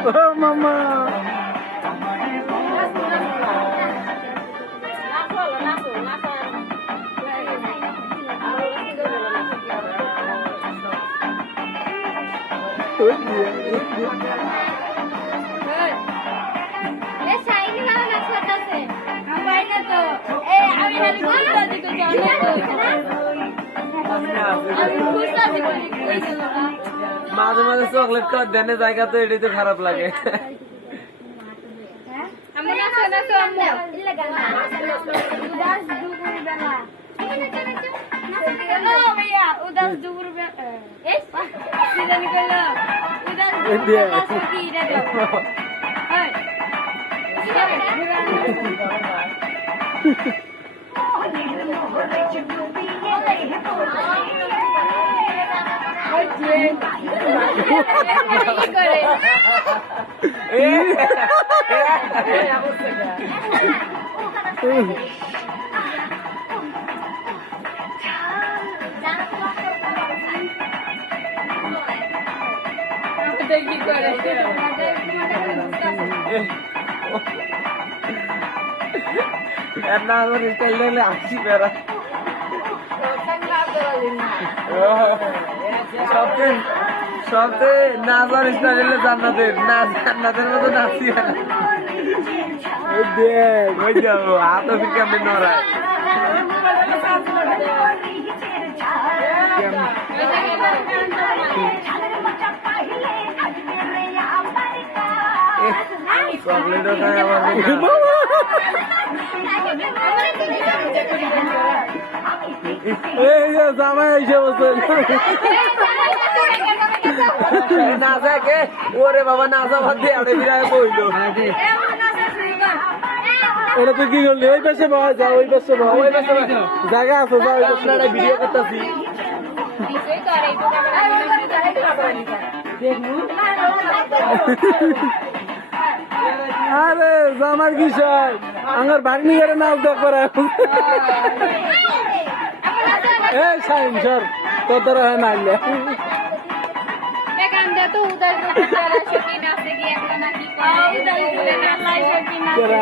ও মামা দিয়ে, ওই দিয়ে। মাঝে মাঝে চকলেট খাওয়ার দেনে জায়গা তো এটাই তো খারাপ লাগে উদাস দুপুর ওই দিয়ে। এর না আমার স্টাইল দেখলে আসি বেড়া সবচেয়ে সবচেয়ে নাচার স্টাইল জান্নাতের না জান্নাতের মতো নাচি দেখ ওই যাব হাত ফির কেমন নড়ায়। চকলেটও খায় আমার। এই যে জামাই এসে বসে। না থাকে ওরে বাবা নাচা বাদ দিয়ে বইলো। এটা তুই কি করলি? ওই পাশে বয় যা ওই পাশে বয়। ওই পাশে জায়গা আছে যা ওই পাশে। আপনারা ভিডিও করতেছি। আরে জামার বিষয়। আমার ভাগ্নি করে নাচ দেখ করে ሳይንጀር ቁጥርህን አለ ራ